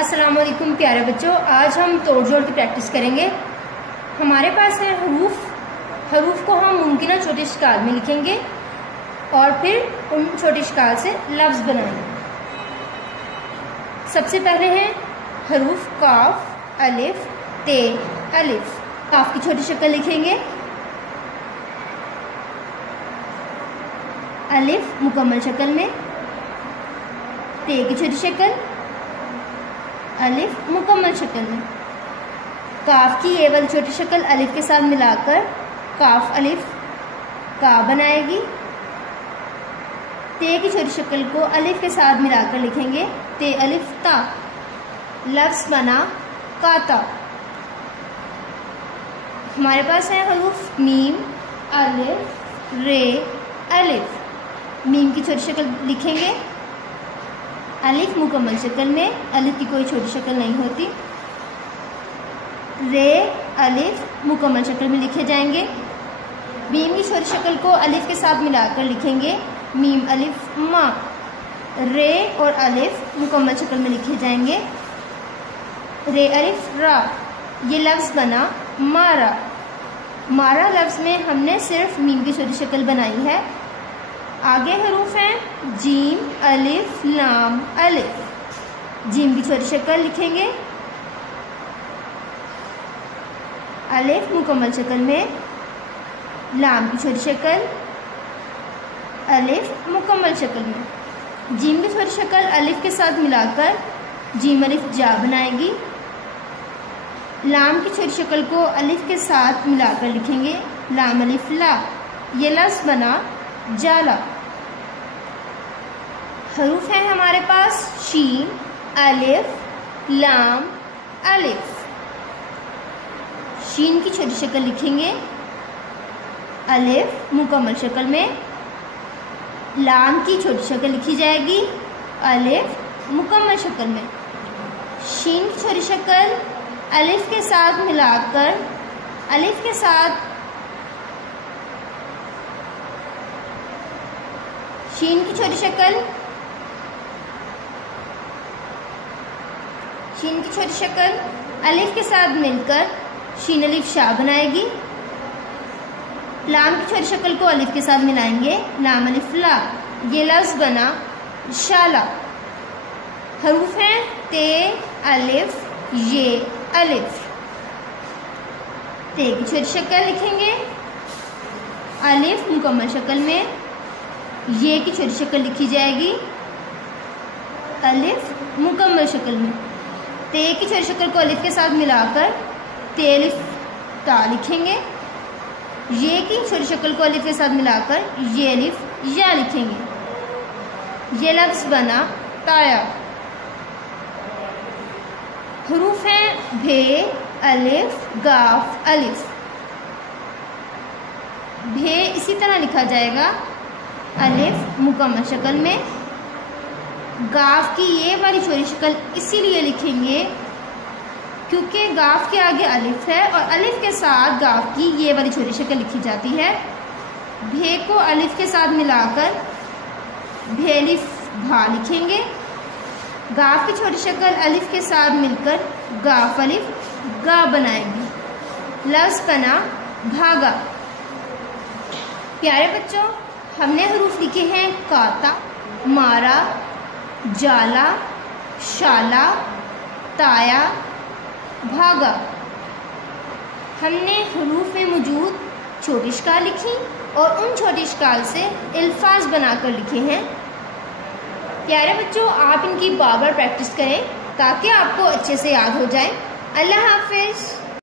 अस्सलाम वालेकुम प्यारे बच्चों, आज हम तोड़ जोड़ की प्रैक्टिस करेंगे। हमारे पास है हरूफ को हम मुमकिन छोटे शिकाल में लिखेंगे और फिर उन छोटे शिकाल से लफ्ज़ बनाएंगे। सबसे पहले है हरूफ काफ, अलिफ, ते, अलिफ। काफ की छोटी शक्ल लिखेंगे, अलिफ मुकम्मल शक्ल में, ते की छोटी शक्ल, अलिफ मुकम्मल शक्ल में। काफ की ये वाली छोटी शक्ल अलिफ के साथ मिलाकर काफ अलिफ का बनाएगी। ते की छोटी शक्ल को अलिफ के साथ मिलाकर लिखेंगे, ते अलिफ ता। लफ्ज़ बना काता। हमारे पास है हरूफ मीम, अलिफ, रे, अलिफ। मीम की छोटी शक्ल लिखेंगे, अलिफ मुकम्मल शक्ल में, अलिफ की कोई छोटी शक्ल नहीं होती। रे अलिफ मुकम्मल शक्ल में लिखे जाएंगे। मीम की छोटी शक्ल को अलिफ के साथ मिलाकर लिखेंगे, मीम अलिफ मा। रे और अलिफ मुकम्मल शक्ल में लिखे जाएंगे, रे अलिफ रा। ये लफ्ज़ बना मारा। मारा लफ्ज़ में हमने सिर्फ मीम की छोटी शक्ल बनाई है। आगे हरूफ हैं जीम, अलिफ, लाम, अलिफ। जीम की छोटी शक्ल लिखेंगे, अलिफ मुकम्मल शक्ल में, लाम की छोटी शक्ल, अलिफ मुकम्मल शक्ल में। जीम की छोटी शक्ल अलिफ के साथ मिलाकर जीम अलिफ जा बनाएगी। लाम की छोटी शक्ल को अलिफ के साथ मिलाकर लिखेंगे, लाम अलिफ ला। ये लफ्ज़ बना जाला। हरूफ है हमारे पास शीन, अलिफ, लाम, अलिफ। शीन की छोटी शक्ल लिखेंगे, अलिफ मुकम्मल शक्ल में, लाम की छोटी शक्ल लिखी जाएगी, अलिफ मुकम्मल शक्ल में। शीन की छोटी शक्ल अलिफ के साथ मिलाकर अलिफ के साथ शीन की छोटी शक्ल अलिफ के साथ मिलकर शीन अलिफ शाह बनाएगी। लाम की छोटी शक्ल को अलिफ के साथ मिलाएंगे, लाम अलिफ ला। ये लफ्ज़ बना शाला। हरूफ हैं ते, अलिफ, ये, अलिफ। ते की छोटी शक्ल लिखेंगे, अलिफ मुकम्मल शक्ल में, ये की छोटी शक्ल लिखी जाएगी, अलिफ मुकम्मल शक्ल में। ते की छोटी शक्ल को अलिफ के साथ मिलाकर ते अलिफ ता लिखेंगे। ये की छोटी शक्ल को अलिफ के साथ मिलाकर ये अलिफ या लिखेंगे। ये लफ्ज़ बना ताया। हरूफ हैं भे, अलिफ, गाफ, अलिफ। भे इसी तरह लिखा जाएगा, अलिफ मुकम्मल शक्ल में। गाफ की ये वाली छोटी शक्ल इसीलिए लिखेंगे क्योंकि गाफ के आगे अलिफ है और अलिफ के साथ गाफ की ये वाली छोटी शक्ल लिखी जाती है। भे को अलिफ के साथ मिलाकर भे अलिफ भा लिखेंगे। गाफ की छोटी शक्ल अलिफ के साथ मिलकर गाफ अलिफ गा बनाएगी। लफ्ज़ बना भागा। प्यारे बच्चों, हमने हरूफ लिखे हैं काता, मारा, जाला, शाला, ताया, भागा। हमने हरूफ में मौजूद छोटी शिकाल लिखी और उन छोटी शिकाल से अल्फाज बनाकर लिखे हैं। प्यारे बच्चों, आप इनकी बार बार प्रैक्टिस करें ताकि आपको अच्छे से याद हो जाए। अल्लाह हाफिज़।